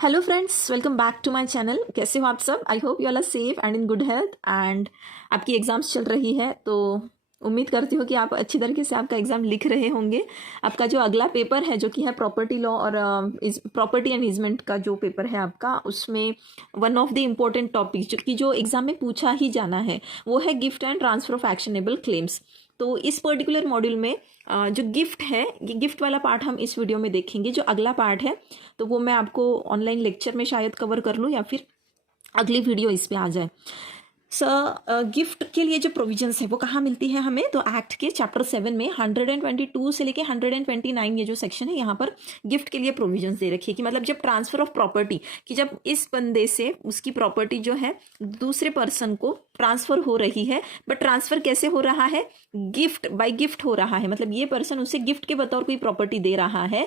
Hello friends, welcome back to my channel. कैसे हो आप सब? I hope you all are safe and in good health and आपकी exams चल रही है तो उम्मीद करती हूँ कि आप अच्छी तरीके से आपका एग्ज़ाम लिख रहे होंगे। आपका जो अगला पेपर है जो कि है प्रॉपर्टी लॉ और प्रॉपर्टी एंड इजमेंट का जो पेपर है आपका, उसमें one of the important topic जो एग्ज़ाम में पूछा ही जाना है वो है gift and transfer of actionable claims. तो इस पर्टिकुलर मॉड्यूल में जो गिफ्ट है, ये गिफ्ट वाला पार्ट हम इस वीडियो में देखेंगे। जो अगला पार्ट है तो वो मैं आपको ऑनलाइन लेक्चर में शायद कवर कर लूँ या फिर अगली वीडियो इस पे आ जाए। गिफ्ट के लिए जो प्रोविजंस है वो कहाँ मिलती है हमें? तो एक्ट के चैप्टर 7 में 122 से लेके 129 ये जो सेक्शन है यहाँ पर गिफ्ट के लिए प्रोविजंस दे रखी है कि मतलब जब ट्रांसफर ऑफ प्रॉपर्टी, कि जब इस बंदे से उसकी प्रॉपर्टी जो है दूसरे पर्सन को ट्रांसफर हो रही है, बट ट्रांसफर कैसे हो रहा है? गिफ्ट बाय गिफ्ट हो रहा है, मतलब ये पर्सन उसे गिफ्ट के बतौर कोई प्रॉपर्टी दे रहा है,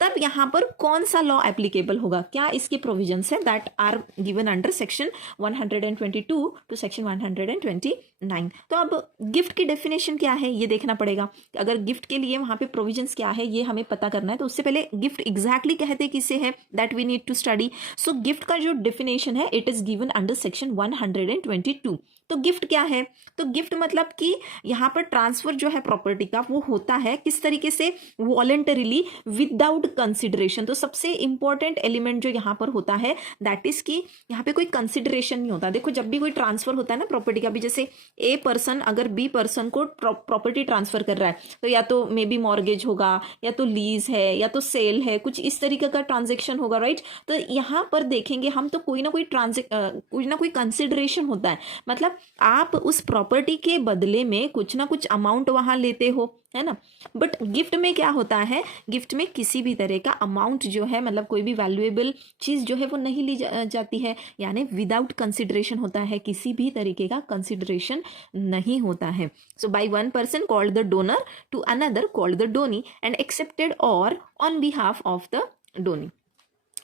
तब यहाँ पर कौन सा लॉ एप्लीकेबल होगा? क्या इसके प्रोविजंस है that are given under section 122 to section 129। तो अब गिफ्ट की डेफिनेशन क्या है ये देखना पड़ेगा। अगर गिफ्ट के लिए वहाँ पे प्रोविजंस क्या है ये हमें पता करना है, तो उससे पहले गिफ्ट एग्जैक्टली कहते किसे है that we need to study. So gift का जो डेफिनेशन है it is given under section 122। तो गिफ्ट क्या है? तो गिफ्ट मतलब कि यहाँ पर ट्रांसफर जो है प्रॉपर्टी का वो होता है किस तरीके से? Voluntarily, without consideration. तो सबसे इंपॉर्टेंट एलिमेंट जो यहाँ पर होता है दैट इज कि यहाँ पे कोई कंसिडरेशन नहीं होता। देखो, जब भी कोई ट्रांसफर होता है ना प्रॉपर्टी का भी, जैसे ए पर्सन अगर बी पर्सन को प्रॉपर्टी ट्रांसफर कर रहा है तो या तो मे बी मॉर्गेज होगा, या तो लीज है, या तो सेल है, कुछ इस तरीके का ट्रांजेक्शन होगा, राइट। तो यहाँ पर देखेंगे हम तो कोई ना कोई कंसिडरेशन होता है, मतलब आप उस प्रॉपर्टी के बदले में कुछ ना कुछ अमाउंट वहां लेते हो, है ना। बट गिफ्ट में क्या होता है? गिफ्ट में किसी भी तरह का अमाउंट जो है, मतलब कोई भी वैल्यूएबल चीज जो है वो नहीं ली जाती है, यानी विदाउट कंसिडरेशन होता है, किसी भी तरीके का कंसिडरेशन नहीं होता है। So by one person called the donor to another called the donee and accepted or on behalf of the donee.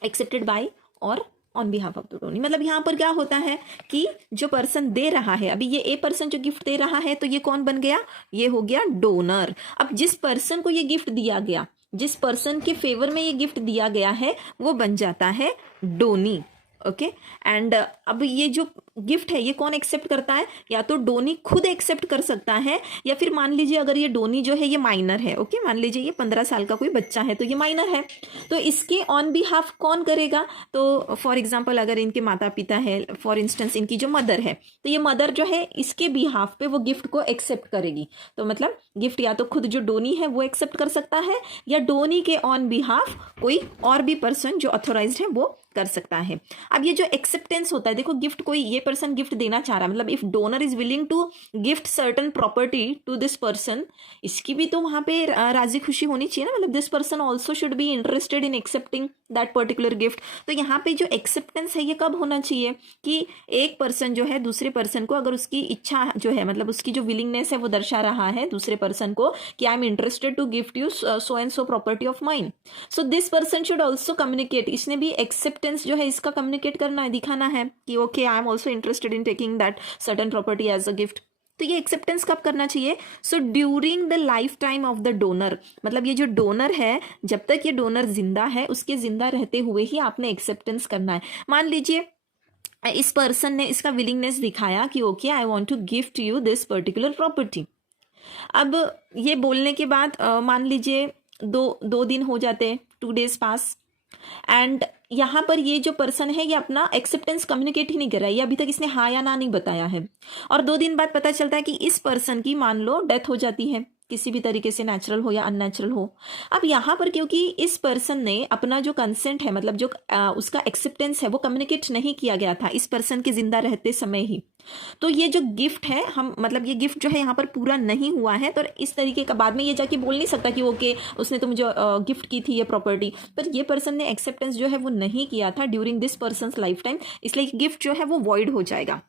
Accepted by or on behalf of the donee, मतलब यहाँ पर क्या होता है कि जो पर्सन दे रहा है, अभी ये ए पर्सन जो गिफ्ट दे रहा है तो ये कौन बन गया? ये हो गया डोनर। अब जिस पर्सन को ये गिफ्ट दिया गया, जिस पर्सन के फेवर में ये गिफ्ट दिया गया है वो बन जाता है डोनी। ओके एंड अब ये जो गिफ्ट है ये कौन एक्सेप्ट करता है? या तो डोनी खुद एक्सेप्ट कर सकता है, या फिर मान लीजिए अगर ये डोनी जो है ये माइनर है, ओके, मान लीजिए ये 15 साल का कोई बच्चा है तो ये माइनर है, तो इसके ऑन बिहाफ कौन करेगा? तो फॉर एग्जाम्पल अगर इनके माता पिता है, फॉर इंस्टेंस इनकी जो मदर है, तो ये मदर जो है इसके बिहाफ पे वो गिफ्ट को एक्सेप्ट करेगी। तो मतलब गिफ्ट या तो खुद जो डोनी है वो एक्सेप्ट कर सकता है, या डोनी के ऑन बिहाफ कोई और भी पर्सन जो ऑथोराइज्ड है वो कर सकता है। अब ये जो एक्सेप्टेंस होता है, देखो गिफ्ट कोई ये पर्सन गिफ्ट देना चाह रहा है, मतलब if donor is willing to gift certain property to this person, इसकी भी तो वहां पे राजी खुशी होनी चाहिए ना, मतलब this person also should be interested in accepting that particular gift. तो यहाँ पे जो एक्सेप्टेंस है ये कब होना चाहिए? कि एक पर्सन जो है दूसरे पर्सन को, अगर उसकी इच्छा जो है, मतलब उसकी जो विलिंगनेस है वो दर्शा रहा है दूसरे पर्सन को कि I am interested to gift you so and so property of mine, so this person should also communicate. इसने भी एक्सेप्टेंस जो है इसका कम्युनिकेट करना है, दिखाना है कि okay I am also interested in taking that certain property as a gift. तो ये एक्सेप्टेंस कब करना चाहिए? So during the lifetime of the donor, मतलब ये जो डोनर है जब तक ये डोनर जिंदा है उसके जिंदा रहते हुए ही आपने एक्सेप्टेंस करना है। मान लीजिए इस पर्सन ने इसका विलिंगनेस दिखाया कि okay I want to gift you this particular property. अब ये बोलने के बाद मान लीजिए दो दिन हो जाते, 2 days पास, एंड यहाँ पर ये जो पर्सन है ये अपना एक्सेप्टेंस कम्युनिकेट ही नहीं कर रहा है, ये अभी तक इसने हाँ या ना नहीं बताया है, और 2 दिन बाद पता चलता है कि इस पर्सन की मान लो डेथ हो जाती है, किसी भी तरीके से, नेचुरल हो या अननेचुरल हो। अब यहाँ पर क्योंकि इस पर्सन ने अपना जो कंसेंट है, मतलब जो उसका एक्सेप्टेंस है वो कम्युनिकेट नहीं किया गया था इस पर्सन के जिंदा रहते समय ही, तो ये जो गिफ्ट है हम, मतलब ये गिफ्ट जो है यहाँ पर पूरा नहीं हुआ है। तो इस तरीके का बाद में ये जाके बोल नहीं सकता कि ओके उसने तो मुझे गिफ्ट की थी ये प्रॉपर्टी, पर ये पर्सन ने एक्सेप्टेंस जो है वो नहीं किया था during this persons life time, इसलिए गिफ्ट जो है वो वॉइड हो जाएगा।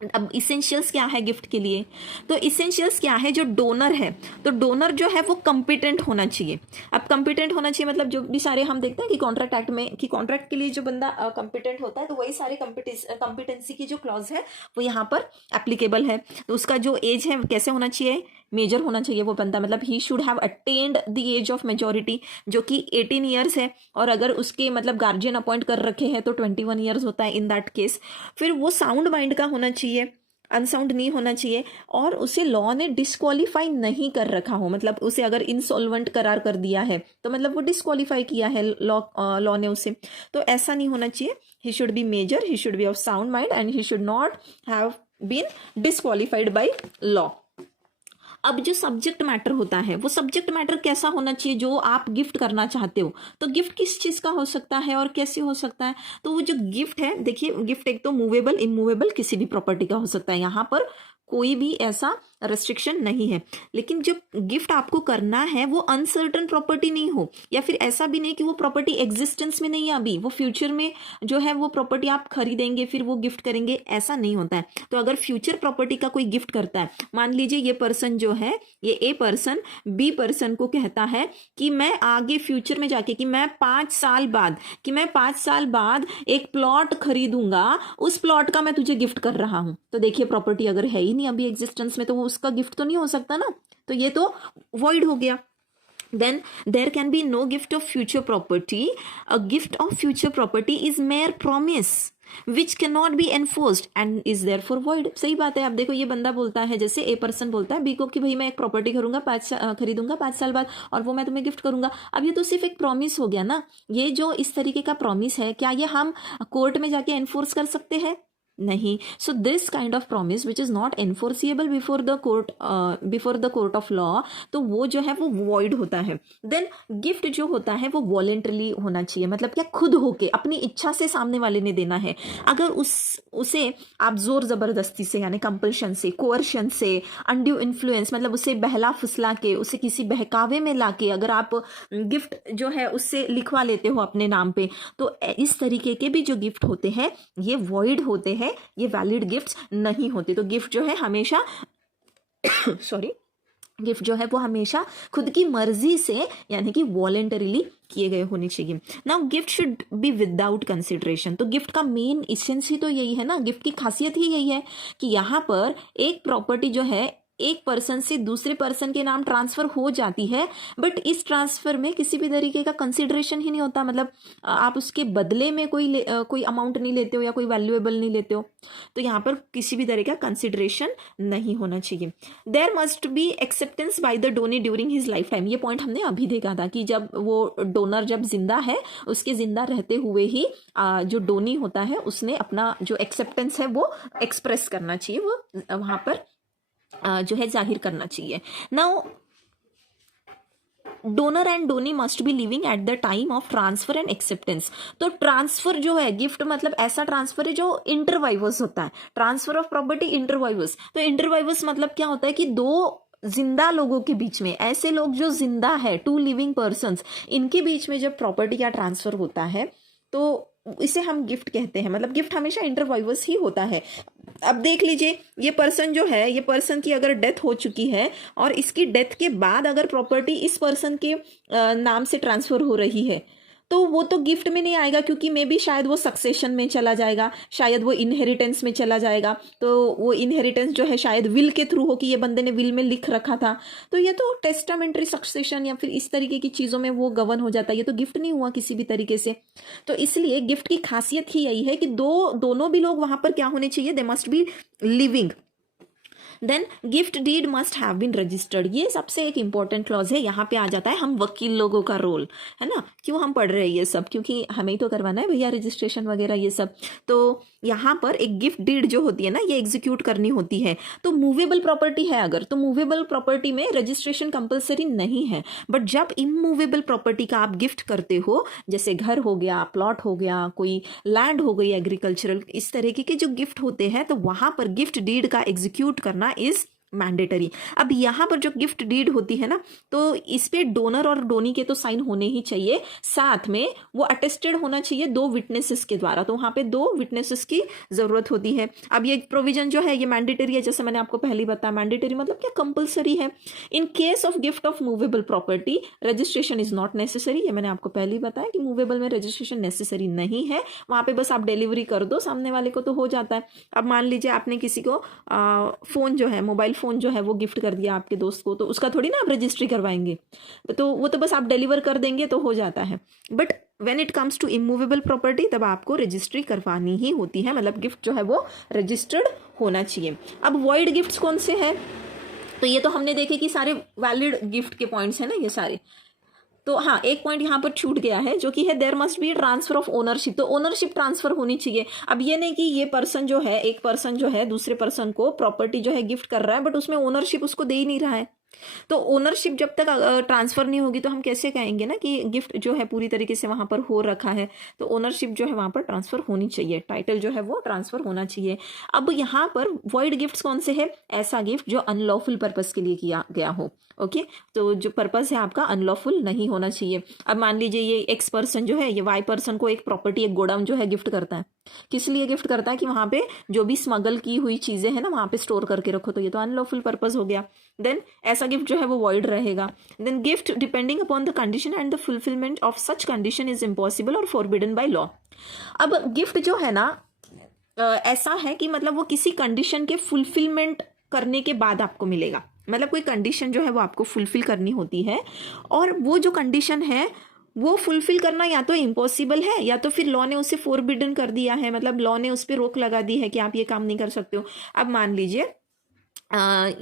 अब इसेंशियल्स क्या है गिफ्ट के लिए? तो इसेंशियल्स क्या है? जो डोनर है, तो डोनर जो है वो कॉम्पिटेंट होना चाहिए। अब कॉम्पिटेंट होना चाहिए मतलब जो भी सारे हम देखते हैं कि कॉन्ट्रैक्ट एक्ट में कि कॉन्ट्रैक्ट के लिए जो बंदा कॉम्पिटेंट होता है तो वही सारे कॉम्पिटेंसी की जो क्लॉज है वो यहाँ पर एप्लीकेबल है। तो उसका जो एज है कैसे होना चाहिए? मेजर होना चाहिए वो बंदा, मतलब ही should have attend the age of majority, जो कि 18 ईयर्स है, और अगर उसके मतलब गार्जियन अपॉइंट कर रखे हैं तो 21 ईयर्स होता है इन दैट केस। फिर वो साउंड माइंड का होना चाहिए, अनसाउंड नहीं होना चाहिए, और उसे लॉ ने डिस्क्वालीफाई नहीं कर रखा हो, मतलब उसे अगर इंसॉल्वेंट करार कर दिया है तो मतलब वो डिस्क्वालीफाई किया है लॉ ने उसे, तो ऐसा नहीं होना चाहिए। He should be major, he should be of sound mind, and he should not have been disqualified by law. अब जो सब्जेक्ट मैटर होता है, वो सब्जेक्ट मैटर कैसा होना चाहिए जो आप गिफ्ट करना चाहते हो, तो गिफ्ट किस चीज का हो सकता है और कैसे हो सकता है। तो वो जो गिफ्ट है, देखिए गिफ्ट एक तो मूवेबल, इमूवेबल किसी भी प्रॉपर्टी का हो सकता है, यहाँ पर कोई भी ऐसा रेस्ट्रिक्शन नहीं है। लेकिन जो गिफ्ट आपको करना है वो अनसर्टन प्रॉपर्टी नहीं हो, या फिर ऐसा भी नहीं कि वो प्रॉपर्टी एग्जिस्टेंस में नहीं है अभी, वो फ्यूचर में जो है वो प्रॉपर्टी आप खरीदेंगे फिर वो गिफ्ट करेंगे, ऐसा नहीं होता है। तो अगर फ्यूचर प्रॉपर्टी का कोई गिफ्ट करता है, मान लीजिए ये पर्सन जो है, ये ए पर्सन बी पर्सन को कहता है कि मैं आगे फ्यूचर में जाके, कि मैं 5 साल बाद एक प्लॉट खरीदूंगा, उस प्लॉट का मैं तुझे गिफ्ट कर रहा हूं। तो देखिए प्रॉपर्टी अगर है ही नहीं अभी एग्जिस्टेंस में, तो वो उसका गिफ्ट तो नहीं हो सकता ना, तो ये तो वॉइड हो गया। Then there can be no gift of future property. A gift of future property is mere promise which cannot be enforced and is therefore void. सही बात है। अब देखो ये बंदा बोलता है, जैसे ए पर्सन बोलता है बी को कि भाई मैं एक प्रॉपर्टी खरीदूंगा 5 साल बाद और वो मैं तुम्हें गिफ्ट करूंगा। अब ये तो सिर्फ एक प्रॉमिस हो गया ना, ये जो इस तरीके का प्रॉमिस है, क्या ये हम कोर्ट में जाके एनफोर्स कर सकते हैं? नहीं। So this kind of promise which is not enforceable before the court of law, तो वो जो है वो वॉइड होता है। देन गिफ्ट जो होता है वो वॉलेंटरली होना चाहिए, मतलब क्या खुद होके अपनी इच्छा से सामने वाले ने देना है। अगर उसे आप जोर जबरदस्ती से, यानी कंपल्शन से, कोअर्शन से, अनड्यू इन्फ्लुएंस, मतलब उसे बहला फुसला के, उसे किसी बहकावे में लाके अगर आप गिफ्ट जो है उससे लिखवा लेते हो अपने नाम पे, तो इस तरीके के भी जो गिफ्ट होते हैं ये वॉइड होते हैं, ये वैलिड गिफ्ट्स नहीं होते। तो गिफ्ट जो है हमेशा गिफ्ट जो है वो हमेशा खुद की मर्जी से, यानी कि वॉलेंटरीली किए गए होने चाहिए। Now gift should be without consideration. तो गिफ्ट का मेन इसेंस ही तो यही है ना, गिफ्ट की खासियत ही यही है कि यहाँ पर एक प्रॉपर्टी जो है एक पर्सन से दूसरे पर्सन के नाम ट्रांसफर हो जाती है, बट इस ट्रांसफर में किसी भी तरीके का कंसिडरेशन ही नहीं होता, मतलब आप उसके बदले में कोई अमाउंट नहीं लेते हो या कोई वैल्यूएबल नहीं लेते हो, तो यहाँ पर किसी भी तरह का कंसिडरेशन नहीं होना चाहिए। There must be acceptance by the donee during his lifetime. ये पॉइंट हमने अभी देखा था कि जब वो डोनर जब जिंदा है, उसके जिंदा रहते हुए ही जो डोनी होता है उसने अपना जो एक्सेप्टेंस है वो एक्सप्रेस करना चाहिए, वो वहां पर जो है जाहिर करना चाहिए। Now donor and donee must be living at the time of transfer and acceptance. तो ट्रांसफर जो है, गिफ्ट मतलब ऐसा ट्रांसफर है जो इंटरवाइवर्स होता है, ट्रांसफर ऑफ प्रॉपर्टी इंटरवाइवर्स। तो इंटरवाइवर्स मतलब क्या होता है कि दो जिंदा लोगों के बीच में, ऐसे लोग जो जिंदा है, 2 लिविंग पर्संस, इनके बीच में जब प्रॉपर्टी का ट्रांसफर होता है तो इसे हम गिफ्ट कहते हैं। मतलब गिफ्ट हमेशा इंटरवाइवर्स ही होता है। अब देख लीजिए ये पर्सन जो है, ये पर्सन की अगर डेथ हो चुकी है और इसकी डेथ के बाद अगर प्रॉपर्टी इस पर्सन के नाम से ट्रांसफर हो रही है, तो वो तो गिफ्ट में नहीं आएगा, क्योंकि मे बी शायद वो सक्सेशन में चला जाएगा, शायद वो इनहेरिटेंस में चला जाएगा। तो वो इनहेरिटेंस जो है शायद विल के थ्रू हो, कि ये बंदे ने विल में लिख रखा था, तो ये तो टेस्टामेंट्री सक्सेशन या फिर इस तरीके की चीज़ों में वो गवर्न हो जाता है, ये तो गिफ्ट नहीं हुआ किसी भी तरीके से। तो इसलिए गिफ्ट की खासियत ही यही है कि दोनों भी लोग वहां पर क्या होने चाहिए, they must be living. Then gift deed must have been registered. ये सबसे एक इंपॉर्टेंट क्लॉज है। यहाँ पे आ जाता है हम वकील लोगों का रोल, है ना। क्यों हम पढ़ रहे हैं ये सब, क्योंकि हमें ही तो करवाना है भैया रजिस्ट्रेशन वगैरह ये सब। तो यहाँ पर एक गिफ्ट डीड जो होती है ना, ये एग्जीक्यूट करनी होती है। तो मूवेबल प्रॉपर्टी है अगर, तो मूवेबल प्रॉपर्टी में रजिस्ट्रेशन कंपलसरी नहीं है, बट जब इमूवेबल प्रॉपर्टी का आप गिफ्ट करते हो, जैसे घर हो गया, प्लॉट हो गया, कोई लैंड हो गई एग्रीकल्चरल, इस तरीके के जो गिफ्ट होते हैं, तो वहां पर गिफ्ट डीड का एग्जीक्यूट करना इज मैंडेटरी। अब यहां पर जो गिफ्ट डीड होती है ना, तो इस पे डोनर और डोनी के तो साइन होने ही चाहिए, साथ में वो अटेस्टेड होना चाहिए 2 विटनेसेस के द्वारा। तो वहां पे 2 विटनेसेस की जरूरत होती है। अब ये प्रोविजन जो है ये मैंडेटरी है, जैसे मैंने आपको पहले बताया। मैंडेटरी मतलब क्या, कंपलसरी है। In case of gift of movable property registration is not necessary. ये मैंने आपको पहले ही बताया कि मूवेबल में रजिस्ट्रेशन नेसेसरी नहीं है, वहां पे बस आप डिलीवरी कर दो सामने वाले को तो हो जाता है। अब मान लीजिए आपने किसी को फोन जो है, मोबाइल फ़ोन जो है वो गिफ्ट कर दिया आपके दोस्त को, तो उसका थोड़ी ना आप रजिस्ट्री करवाएंगे, तो वो तो बस आप डिलीवर कर देंगे तो हो जाता है। But when it comes to immovable property तब आपको रजिस्ट्री करवानी ही होती है, मतलब गिफ्ट जो है वो रजिस्टर्ड होना चाहिए। अब वॉइड गिफ्ट्स कौन से हैं, तो ये तो हमने देखे कि सारे वैलिड गिफ्ट के पॉइंट्स हैं ना ये सारे। तो हाँ, एक पॉइंट यहाँ पर छूट गया है जो कि है there must be transfer of ownership. तो ओनरशिप ट्रांसफर होनी चाहिए। अब ये नहीं कि ये पर्सन जो है, एक पर्सन जो है दूसरे पर्सन को प्रॉपर्टी जो है गिफ्ट कर रहा है बट उसमें ओनरशिप उसको दे ही नहीं रहा है। तो ओनरशिप जब तक ट्रांसफर नहीं होगी तो हम कैसे कहेंगे ना कि गिफ्ट जो है पूरी तरीके से वहां पर हो रखा है। तो ओनरशिप जो है वहां पर ट्रांसफर होनी चाहिए, टाइटल जो है वो ट्रांसफर होना चाहिए। अब यहाँ पर वॉइड गिफ्ट्स कौन से है, ऐसा गिफ्ट जो अनलॉफुल पर्पस के लिए किया गया हो। ओके, तो जो पर्पस है आपका अनलॉफुल नहीं होना चाहिए। अब मान लीजिए ये एक्स पर्सन जो है ये वाई पर्सन को एक प्रॉपर्टी, एक गोडाउन जो है गिफ्ट करता है। किस लिए गिफ्ट करता है कि वहां पे जो भी स्मगल की हुई चीजें हैं ना वहां पे स्टोर करके रखो, तो ये तो अनलॉफुल पर्पस हो गया। देन ऐसा गिफ्ट जो है वो वॉइड रहेगा। Then gift depending upon the condition and the fulfilment of such condition is impossible और फॉरबिडन बाय लॉ। अब गिफ्ट जो है ना ऐसा है कि मतलब वो किसी कंडीशन के फुलफिलमेंट करने के बाद आपको मिलेगा। मतलब कोई कंडीशन जो है वो आपको फुलफिल करनी होती है और वो जो कंडीशन है वो फुलफिल करना या तो इम्पॉसिबल है या तो फिर लॉ ने उसे फोरबिडन कर दिया है, मतलब लॉ ने उस पर रोक लगा दी है कि आप ये काम नहीं कर सकते हो। अब मान लीजिए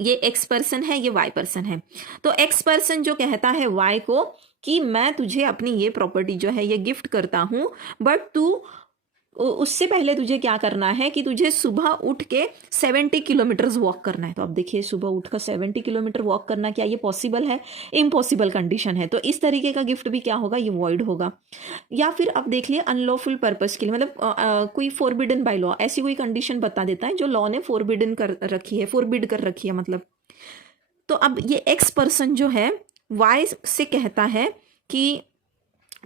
ये एक्स पर्सन है, ये वाई पर्सन है। तो एक्स पर्सन जो कहता है वाई को कि मैं तुझे अपनी ये प्रॉपर्टी जो है ये गिफ्ट करता हूं, बट तू उससे पहले तुझे क्या करना है कि तुझे सुबह उठ के 70 किलोमीटर्स वॉक करना है। तो अब देखिए सुबह उठकर 70 किलोमीटर वॉक करना, क्या ये पॉसिबल है? इम्पॉसिबल कंडीशन है। तो इस तरीके का गिफ्ट भी क्या होगा, ये वॉइड होगा। या फिर अब देख लिए अनलॉफुल पर्पस के लिए, मतलब कोई फोरबिडन बाय लॉ, ऐसी कोई कंडीशन बता देता है जो लॉ ने फोरबिडन कर रखी है, फोरबिड कर रखी है मतलब। तो अब ये एक्स पर्सन जो है वाई से कहता है कि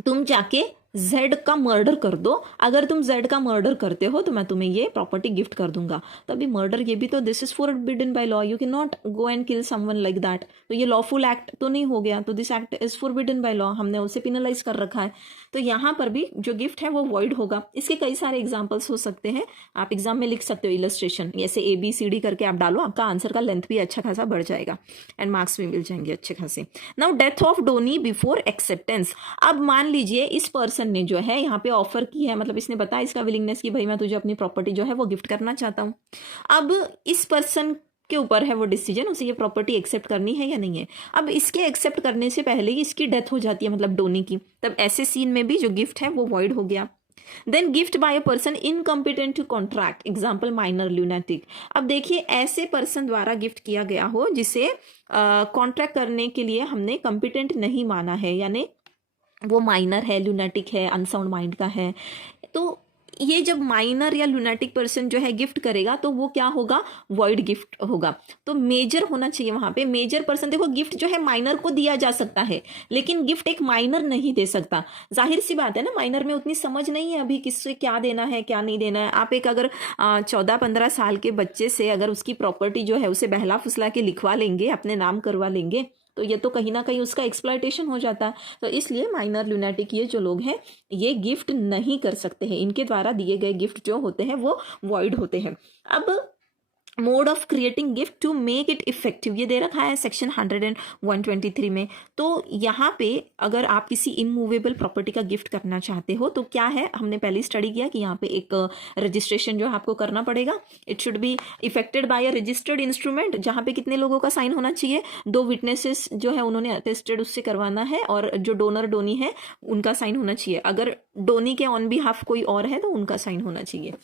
तुम जाके जेड का मर्डर कर दो, अगर तुम जेड का मर्डर करते हो तो मैं तुम्हें ये प्रॉपर्टी गिफ्ट कर दूंगा। तो अभी मर्डर ये भी तो this is forbidden by law, you can not go and kill someone like that. तो ये लॉफुल एक्ट तो नहीं हो गया, तो this act is forbidden by law, हमने उसे पिनलाइज कर रखा है। तो यहाँ पर भी जो गिफ्ट है वो वॉइड होगा। इसके कई सारे एग्जाम्पल्स हो सकते हैं, आप एग्जाम में लिख सकते हो इलस्ट्रेशन, ऐसे ABCD करके आप डालो, आपका आंसर का लेंथ भी अच्छा खासा बढ़ जाएगा एंड मार्क्स भी मिल जाएंगे अच्छे खासे। Now death of donee before acceptance. अब मान लीजिए इस पर्सन ने जो है यहाँ पे ऑफर की है, मतलब इसने बताया इसका विलिंगनेस कि भाई मैं तुझे अपनी प्रॉपर्टी जो है वो गिफ्ट करना चाहता हूँ। अब इस पर्सन के ऊपर है वो डिसीजन, उसे ये प्रॉपर्टी एक्सेप्ट करनी है या नहीं है। अब इसके एक्सेप्ट करने से पहले ही इसकी डेथ हो जाती है, मतलब डोनी की, तब ऐसे सीन में भी जो गिफ्ट है वो वॉइड हो गया। Then gift by a person incompetent to contract, example minor lunatic. अब देखिए ऐसे पर्सन द्वारा गिफ्ट किया गया हो जिसे कॉन्ट्रैक्ट करने के लिए हमने कॉम्पिटेंट नहीं माना है, यानी वो माइनर है, लूनेटिक है, अनसाउंड माइंड का है। तो ये जब माइनर या लूनेटिक पर्सन जो है गिफ्ट करेगा तो वो क्या होगा, वॉइड गिफ्ट होगा। तो मेजर होना चाहिए वहां पे, मेजर पर्सन। देखो गिफ्ट जो है माइनर को दिया जा सकता है लेकिन गिफ्ट एक माइनर नहीं दे सकता। जाहिर सी बात है ना, माइनर में उतनी समझ नहीं है अभी किससे क्या देना है क्या नहीं देना है। आप एक अगर 14-15 साल के बच्चे से अगर उसकी प्रॉपर्टी जो है उसे बहला फुसला के लिखवा लेंगे, अपने नाम करवा लेंगे, तो ये तो कहीं ना कहीं उसका एक्सप्लॉयटेशन हो जाता है। तो इसलिए माइनर लूनेटिक ये जो लोग हैं ये गिफ्ट नहीं कर सकते हैं, इनके द्वारा दिए गए गिफ्ट जो होते हैं वो वॉइड होते हैं। अब mode of creating gift to make it effective, ये दे रखा है सेक्शन 100 एंड 123 में। तो यहाँ पे अगर आप किसी इमूवेबल प्रॉपर्टी का गिफ्ट करना चाहते हो तो क्या है, हमने पहले स्टडी किया कि यहाँ पे एक रजिस्ट्रेशन जो है आपको करना पड़ेगा। It should be effected by a registered instrument, जहाँ पे कितने लोगों का साइन होना चाहिए, 2 विटनेसेस जो है उन्होंने अटेस्टेड उससे करवाना है और जो डोनर डोनी है उनका साइन होना चाहिए। अगर डोनी के ऑन बिहाफ कोई और है तो उनका साइन होना चाहिए।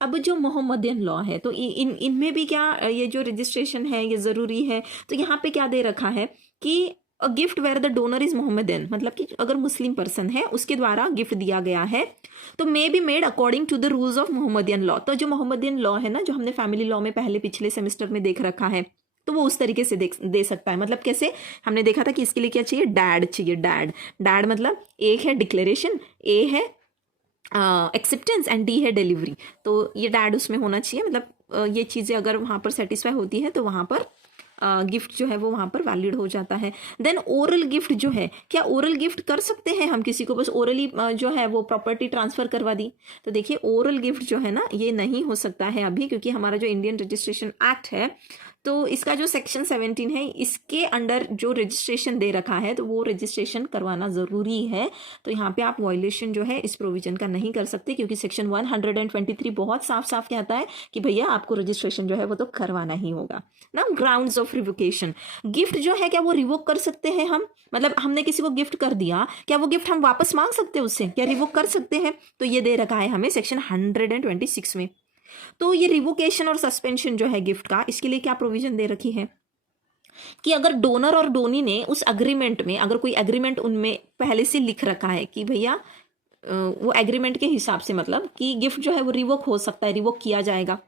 अब जो मोहम्मदियन लॉ है तो इनमें भी क्या ये जो रजिस्ट्रेशन है ये ज़रूरी है। तो यहाँ पे क्या दे रखा है कि a gift where the donor is Mohammedan, मतलब कि अगर मुस्लिम पर्सन है उसके द्वारा गिफ्ट दिया गया है तो may be made according to the rules of Mohammedan law. तो जो मोहम्मदियन लॉ है ना, जो हमने फैमिली लॉ में पहले पिछले सेमेस्टर में देख रखा है, तो वो उस तरीके से दे सकता है। मतलब कैसे, हमने देखा था कि इसके लिए क्या चाहिए, डैड चाहिए। डैड मतलब एक है डिक्लेरेशन, ए है एक्सेप्टेंस एंड डी है डिलीवरी। तो ये डैड उसमें होना चाहिए, मतलब ये चीज़ें अगर वहाँ पर सेटिस्फाई होती है तो वहाँ पर गिफ्ट जो है वो वहाँ पर वैलिड हो जाता है। देन ओरल गिफ्ट जो है, क्या ओरल गिफ्ट कर सकते हैं हम किसी को, बस ओरली जो है वो प्रॉपर्टी ट्रांसफर करवा दी? तो देखिए ओरल गिफ्ट जो है ना ये नहीं हो सकता है अभी, क्योंकि हमारा जो इंडियन रजिस्ट्रेशन एक्ट है तो इसका जो सेक्शन 17 है इसके अंडर जो रजिस्ट्रेशन दे रखा है तो वो रजिस्ट्रेशन करवाना ज़रूरी है। तो यहाँ पे आप वायलेशन जो है इस प्रोविजन का नहीं कर सकते, क्योंकि सेक्शन 123 बहुत साफ साफ कहता है कि भैया आपको रजिस्ट्रेशन जो है वो तो करवाना ही होगा ना। ग्राउंड्स ऑफ रिवोकेशन, गिफ्ट जो है क्या वो रिवोक कर सकते हैं हम? मतलब हमने किसी को गिफ्ट कर दिया, क्या वो गिफ्ट हम वापस मांग सकते हैं उससे, क्या रिवोक कर सकते हैं? तो ये दे रखा है हमें सेक्शन 126 में। तो ये रिवोकेशन और सस्पेंशन जो है गिफ्ट का, इसके लिए क्या प्रोविजन दे रखी है कि अगर डोनर और डोनी ने उस अग्रीमेंट में, अगर कोई एग्रीमेंट उनमें पहले से लिख रखा है कि भैया वो एग्रीमेंट के हिसाब से मतलब कि गिफ्ट जो है वो रिवोक हो सकता है, रिवोक किया जाएगा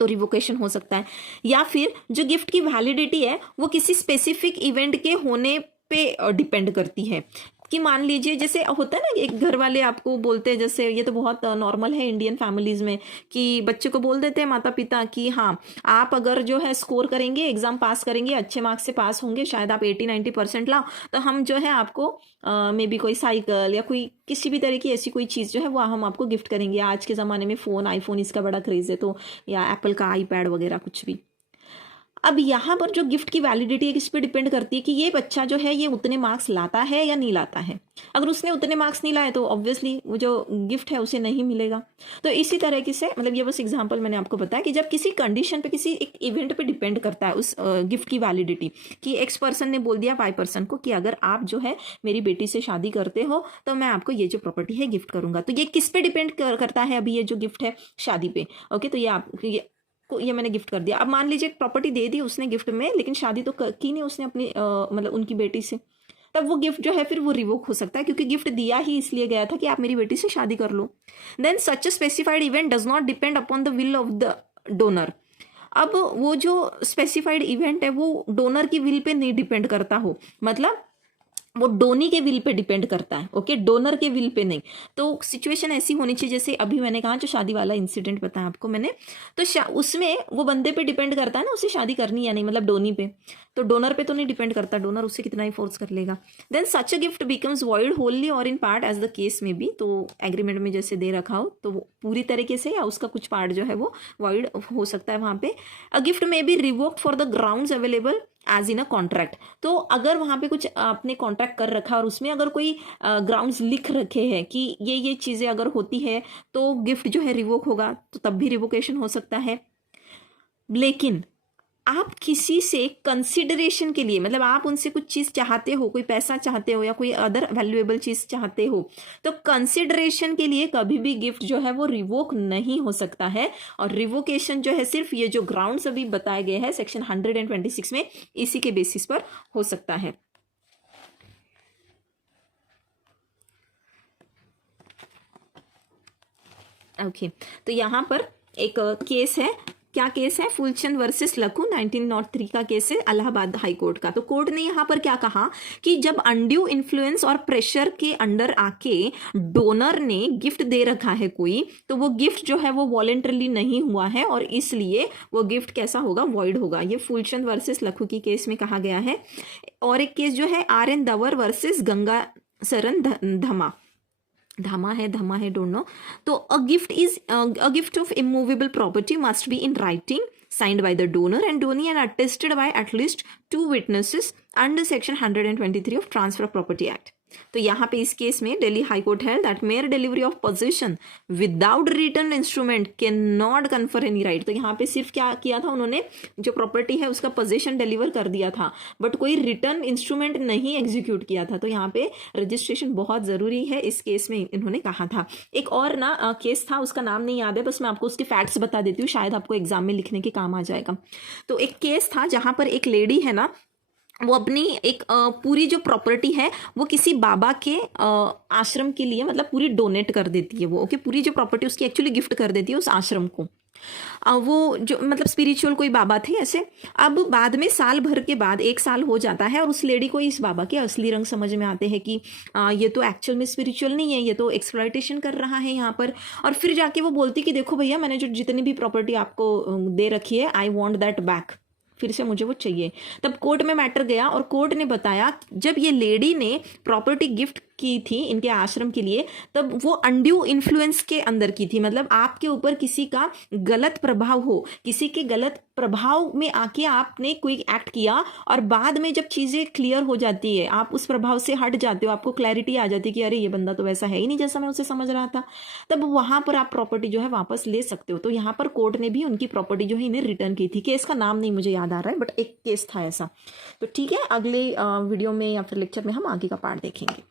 तो रिवोकेशन हो सकता है, या फिर जो गिफ्ट की वैलिडिटी है वो किसी स्पेसिफिक इवेंट के होने पे डिपेंड करती है। कि मान लीजिए जैसे होता है ना, एक घर वाले आपको बोलते हैं, जैसे ये तो बहुत नॉर्मल है इंडियन फैमिलीज में कि बच्चे को बोल देते हैं माता पिता कि हाँ आप अगर जो है स्कोर करेंगे, एग्जाम पास करेंगे, अच्छे मार्क्स से पास होंगे, शायद आप 80-90% लाओ, तो हम जो है आपको मे बी कोई साइकिल या कोई किसी भी तरह की ऐसी कोई चीज़ जो है वो हम आपको गिफ्ट करेंगे। आज के ज़माने में फ़ोन, आईफोन इसका बड़ा क्रेज़ है, तो या एप्पल का आईपैड वगैरह कुछ भी। अब यहाँ पर जो गिफ्ट की वैलिडिटी है किस पे डिपेंड करती है कि ये बच्चा जो है ये उतने मार्क्स लाता है या नहीं लाता है। अगर उसने उतने मार्क्स नहीं लाए तो ऑब्वियसली वो जो गिफ्ट है उसे नहीं मिलेगा। तो इसी तरह से मतलब ये बस एग्जांपल मैंने आपको बताया कि जब किसी कंडीशन पे, किसी एक इवेंट पे डिपेंड करता है उस गिफ्ट की वैलिडिटी, कि एक्स पर्सन ने बोल दिया वाई पर्सन को कि अगर आप जो है मेरी बेटी से शादी करते हो तो मैं आपको ये जो प्रॉपर्टी है गिफ्ट करूंगा। तो ये किस पे डिपेंड करता है? अभी ये जो गिफ्ट है शादी पे। ओके, तो ये मैंने गिफ्ट कर दिया। अब मान लीजिए प्रॉपर्टी दे दी उसने गिफ्ट में, लेकिन शादी तो की नहीं उसने अपनी मतलब उनकी बेटी से, तब वो गिफ्ट जो है फिर वो रिवोक हो सकता है, क्योंकि गिफ्ट दिया ही इसलिए गया था कि आप मेरी बेटी से शादी कर लो। Then such a specified event does not depend upon the will of the donor. अब वो जो स्पेसिफाइड इवेंट है वो डोनर की विल पे नहीं डिपेंड करता हो, मतलब वो डोनी के विल पे डिपेंड करता है। ओके, डोनर के विल पे नहीं। तो सिचुएशन ऐसी होनी चाहिए जैसे अभी मैंने कहा जो शादी वाला इंसिडेंट बताया आपको मैंने, तो उसमें वो बंदे पे डिपेंड करता है ना उसे शादी करनी या नहीं, मतलब डोनी पे। तो डोनर पे तो नहीं डिपेंड करता, डोनर उससे कितना ही फोर्स कर लेगा। Then such a gift becomes void wholly or in part as the case may be. तो एग्रीमेंट में जैसे दे रखा हो तो वो पूरी तरीके से या उसका कुछ पार्ट जो है वो वॉइड हो सकता है वहां पे। A gift may be revoked for the grounds available as in a contract. तो अगर वहां पे कुछ आपने कॉन्ट्रैक्ट कर रखा और उसमें अगर कोई ग्राउंड्स लिख रखे हैं कि ये चीजें अगर होती है तो गिफ्ट जो है रिवोक होगा, तो तब भी रिवोकेशन हो सकता है। लेकिन आप किसी से कंसिडरेशन के लिए, मतलब आप उनसे कुछ चीज चाहते हो, कोई पैसा चाहते हो या कोई अदर वैल्यूएबल चीज चाहते हो, तो कंसिडरेशन के लिए कभी भी गिफ्ट जो है वो रिवोक नहीं हो सकता है। और रिवोकेशन जो है सिर्फ ये जो ग्राउंड्स अभी बताए गए हैं सेक्शन 126 में, इसी के बेसिस पर हो सकता है। ओके, तो यहां पर एक केस है, क्या केस है? फुलचंद वर्सेस लखू 1903 का केस है, इलाहाबाद हाई कोर्ट का। तो कोर्ट ने यहाँ पर क्या कहा कि जब अनड्यू इन्फ्लुएंस और प्रेशर के अंडर आके डोनर ने गिफ्ट दे रखा है कोई, तो वो गिफ्ट जो है वो वॉलेंटरली नहीं हुआ है और इसलिए वो गिफ्ट कैसा होगा? वॉइड होगा। ये फुलचंद वर्सेस लखू की केस में कहा गया है। और एक केस जो है RN दवर वर्सेस गंगा सरन धमा है डोंट नो। तो a gift of immovable property must be in writing signed by the donor and donee and attested by at least 2 witnesses under section 123 of Transfer of Property Act. तो यहाँ पे इस case में Delhi high court है that mayor delivery of position without return instrument can not confer any right. तो यहाँ पे सिर्फ क्या किया था उन्होंने, जो प्रॉपर्टी है उसका पोजीशन डिलीवर कर दिया था, बट कोई रिटर्न इंस्ट्रूमेंट नहीं एग्जीक्यूट किया था। तो यहाँ पे रजिस्ट्रेशन बहुत जरूरी है, इस केस में इन्होंने कहा था। एक और ना केस था, उसका नाम नहीं याद है, बस मैं आपको उसके फैक्ट्स बता देती हूँ, शायद आपको एग्जाम में लिखने के काम आ जाएगा। तो एक केस था जहाँ पर एक लेडी है ना, वो अपनी एक पूरी जो प्रॉपर्टी है वो किसी बाबा के आश्रम के लिए मतलब पूरी डोनेट कर देती है वो। ओके, पूरी जो प्रॉपर्टी उसकी एक्चुअली गिफ्ट कर देती है उस आश्रम को। वो जो मतलब स्पिरिचुअल कोई बाबा थे ऐसे। अब बाद में साल भर के बाद 1 साल हो जाता है और उस लेडी को इस बाबा के असली रंग समझ में आते हैं कि ये तो एक्चुअल में स्पिरिचुअल नहीं है, ये तो एक्सप्लॉयटेशन कर रहा है यहाँ पर। और फिर जाके वो बोलती कि देखो भैया, मैंने जो जितनी भी प्रॉपर्टी आपको दे रखी है, आई वॉन्ट दैट बैक। फिर से मुझे वो चाहिए। तब कोर्ट में मैटर गया और कोर्ट ने बताया जब ये लेडी ने प्रॉपर्टी गिफ्ट की थी इनके आश्रम के लिए, तब वो अनड्यू इन्फ्लुएंस के अंदर की थी। मतलब आपके ऊपर किसी का गलत प्रभाव हो, किसी के गलत प्रभाव में आके आपने कोई एक्ट किया और बाद में जब चीज़ें क्लियर हो जाती है, आप उस प्रभाव से हट जाते हो, आपको क्लैरिटी आ जाती है कि अरे ये बंदा तो वैसा है ही नहीं जैसा मैं उसे समझ रहा था, तब वहां पर आप प्रॉपर्टी जो है वापस ले सकते हो। तो यहाँ पर कोर्ट ने भी उनकी प्रॉपर्टी जो है इन्हें रिटर्न की थी। केस का नाम नहीं मुझे याद आ रहा है, बट एक केस था ऐसा। तो ठीक है, अगले वीडियो में या फिर लेक्चर में हम आगे का पार्ट देखेंगे।